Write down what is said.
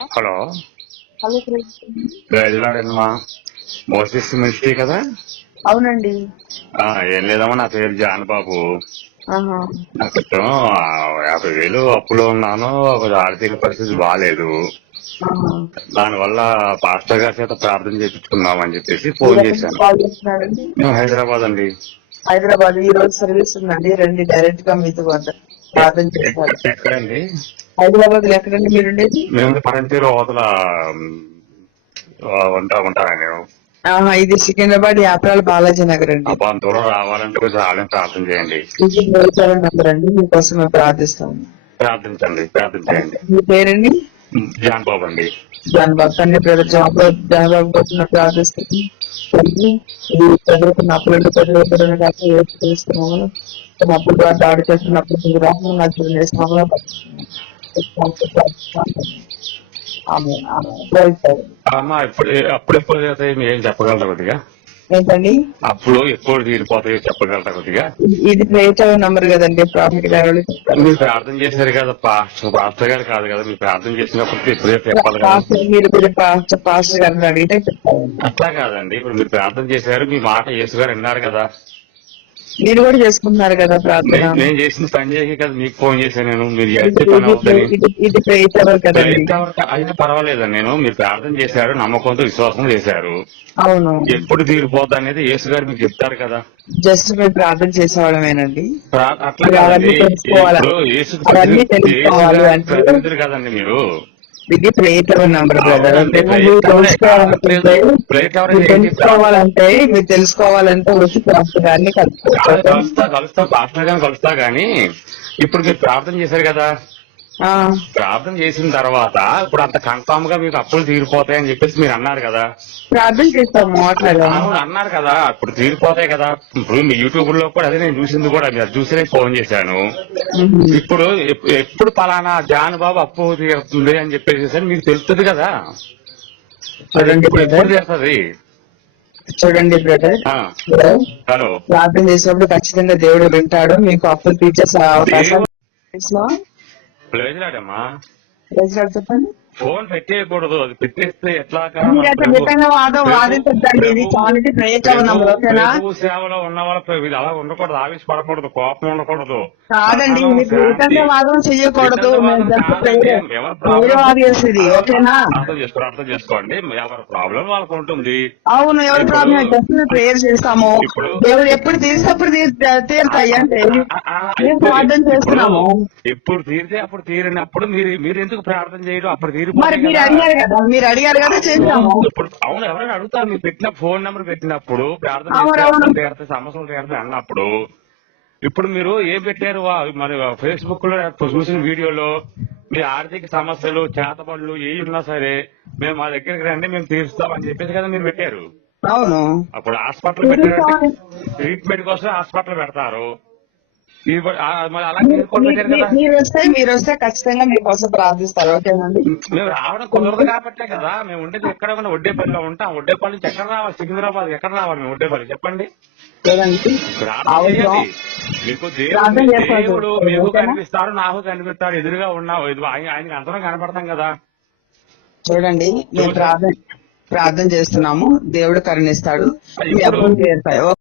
Hello, hello వెళ్ళాడమ్మా. Moses ministry కదా? అవునండి. ఏం లేదమ్మా, నా పేరు జాన్ బాబు. ఆహా. నా క్రితం 50,000 అప్పులో ఉన్నాను. ఒక ఆర్థిక పరిస్థితి బాగాలేదు. ఆహా. దానివల్ల పాస్టర్ గారి చేత ప్రార్థన చేయించుకుందామని చెప్పేసి ఫోన్ చేశాను. కాల్ చేస్తున్నారండి? మేము హైదరాబాద్ అండి. హైదరాబాద్ ఈ రోజు సర్వీస్ ఉందండి, రండి డైరెక్ట్ గా మీతో ప్రార్థన చేస్తారు. ఎక్కడండి? హైదరాబాద్ లో ఎక్కడండి మీరుండేది? మేము పరంతీరు అవతల ఉంటాను నేను. ఆహా, ఇది సికింద్రాబాద్ యాప్రాల్ బాలాజీ నగర్ అండి. అబ్బా, అంత దూరం రావాలంటే కొంచెం ఆలయం ప్రార్థన చేయండి. ఇది 7 నంబర్ అండి, మీకోసం మేము ప్రార్థిస్తాము. ప్రార్థించండి, ప్రార్థన చేయండి. మీ పేరండి? జాన్ బాబు అండి. జాన్ బాబు తండ్రి బ్రదర్ జాన్ బాబు కోసం ప్రార్థిస్తుంది. ఈ చదువుకున్న అప్పులంటే చదువుకున్న తెలుస్తున్నాము. అప్పుడు దాడి చేస్తున్నప్పుడు రాకుండా చేస్తున్నాము. అమ్మా, అప్పుడు చేస్తాయి ఏం చెప్పగలరా కొద్దిగా? ఏంటండి? అప్పుడు ఎప్పుడు తీరిపోతాయో చెప్పగలరా కొద్దిగా? ఇది ప్లేట్ నంబర్ కదండి, ప్రాఫిట్ గారు మీరు ప్రార్థన చేశారు కదా, పాస్టర్ గారు కాదు కదా, మీరు ప్రార్థన చేసినప్పుడు ఎప్పుడే చెప్పాలి కదా. మీరు పాస్టర్ గారిని అడిగితే చెప్తారు. అట్లా కాదండి, ఇప్పుడు మీరు ప్రార్థన చేశారు, మీ మాట యేసు గారు విన్నారు కదా. మీరు కూడా చేసుకుంటున్నారు కదా ప్రార్థన. నేను చేసిన పని చేసి కదా మీకు ఫోన్ చేశాను నేను. మీరు చేసే పని అవుతుంది. ఇది ప్లేట్ నంబర్ కదండి. అయితే పర్వాలేదండి, నేను మీరు ప్రార్థన చేశారు, నమ్మకంతో విశ్వాసం చేశారు. అవును. ఎప్పుడు తీరిపోద్ది అనేది యేసు గారు మీకు చెప్తారు కదా. జస్ట్ మేము ప్రార్థన చేసేవాళ్ళమేనండి. అట్లా కాదండి, ఇప్పుడు యేసు ప్రతినిధులు కదండి మీరు. ఇది ప్లేట్ నంబర్ బ్రదర్. తెలుసుకోవాలంటే మీరు తెలుసుకోవాలంటే వచ్చి పాస్టర్ గారిని కలుస్తా, పాస్టర్ గారిని కలుస్తా గానీ ఇప్పుడు మీరు ప్రార్థన చేశారు కదా. ప్రార్థన చేసిన తర్వాత ఇప్పుడు అంత కన్ఫామ్ గా మీకు అప్పులు తీరిపోతాయని చెప్పేసి మీరు అన్నారు కదా. ప్రార్థన చేస్తాము అన్నారు కదా, ఇప్పుడు తీరిపోతాయి కదా. ఇప్పుడు మీ యూట్యూబ్ లో కూడా అదే నేను చూసింది కూడా, మీరు చూసి ఫోన్ చేశాను. ఇప్పుడు ఎప్పుడు పలానా జాన్ బాబు అప్పు తీరుతుంది అని చెప్పేసి మీకు తెలుస్తుంది కదా. ఎప్పుడు తీరుతుంది? చూడండి బ్రదర్, హలో, ప్రార్థన చేసినప్పుడు ఖచ్చితంగా దేవుడు వింటాడు, మీకు అప్పులు తీర్చేసే అవకాశం. ప్లేజ్లాడమ్మా, చెప్పండి. ఫోన్ పెట్టేయకూడదు, అది పెట్టేస్తే ఎట్లా? సేవలో ఉన్న వాళ్ళ ఇది అలా ఉండకూడదు, ఆవేశపడకూడదు, కోపం ఉండకూడదు. కాదండి, వాదం చెయ్యకూడదు. అర్థం చేసుకోండి, ఎవరి ప్రాబ్లం వాళ్ళకు ఉంటుంది. అవును, ఎవరి ప్రాబ్లం ప్రేయర్ చేస్తాము. దేవుడు ఎప్పుడు తీసేటప్పుడు తీరుతాయి అంటే ప్రార్థన చేస్తున్నాము. ఎప్పుడు తీరితే అప్పుడు తీరినప్పుడు మీరు ఎందుకు ప్రార్థన చేయడం? అప్పుడు మరి మీరు అడిగారు కదా చేసాము. అవును, ఎవరైనా అడుగుతారు. మీరు పెట్టిన ఫోన్ నెంబర్ పెట్టినప్పుడు ప్రార్థన తీరితే సమస్యలు తీరుతాయి అన్నప్పుడు. ఇప్పుడు మీరు ఏం పెట్టారు? మరి ఫేస్బుక్ లో చూసిన వీడియోలో మీ ఆర్థిక సమస్యలు, చేతబడులు ఏ ఉన్నా సరే మేము మా దగ్గరికి రండి, మేము తీరుస్తామని చెప్పేసి కదా మీరు పెట్టారు. అవును. అప్పుడు హాస్పిటల్ పెట్టారు, ట్రీట్మెంట్ కోసం హాస్పిటల్ పెడతారు. మీరు వస్తే ఖచ్చితంగా మీకోసం ప్రార్థిస్తారు. ఓకేనండి. మేము రావడం కుదరదు కాబట్టే కదా. మేము ఉండేది ఎక్కడ ఉన్నా ఒడ్డేపల్లిలో ఉంటాం. ఒడ్డేపల్లి నుంచి ఎక్కడ రావాలి? సికింద్రాబాద్ ఎక్కడ రావాలి? మేము ఒడ్డేపల్లి చెప్పండి. మీకు దేవుడు మీకు కనిపిస్తాడు, నాకు కనిపిస్తాడు, ఎదురుగా ఉన్నావు. ఆయనకి అందరం కనపడతాం కదా. చూడండి, మేము ప్రార్థన చేస్తున్నాము, దేవుడు కరుణిస్తాడు.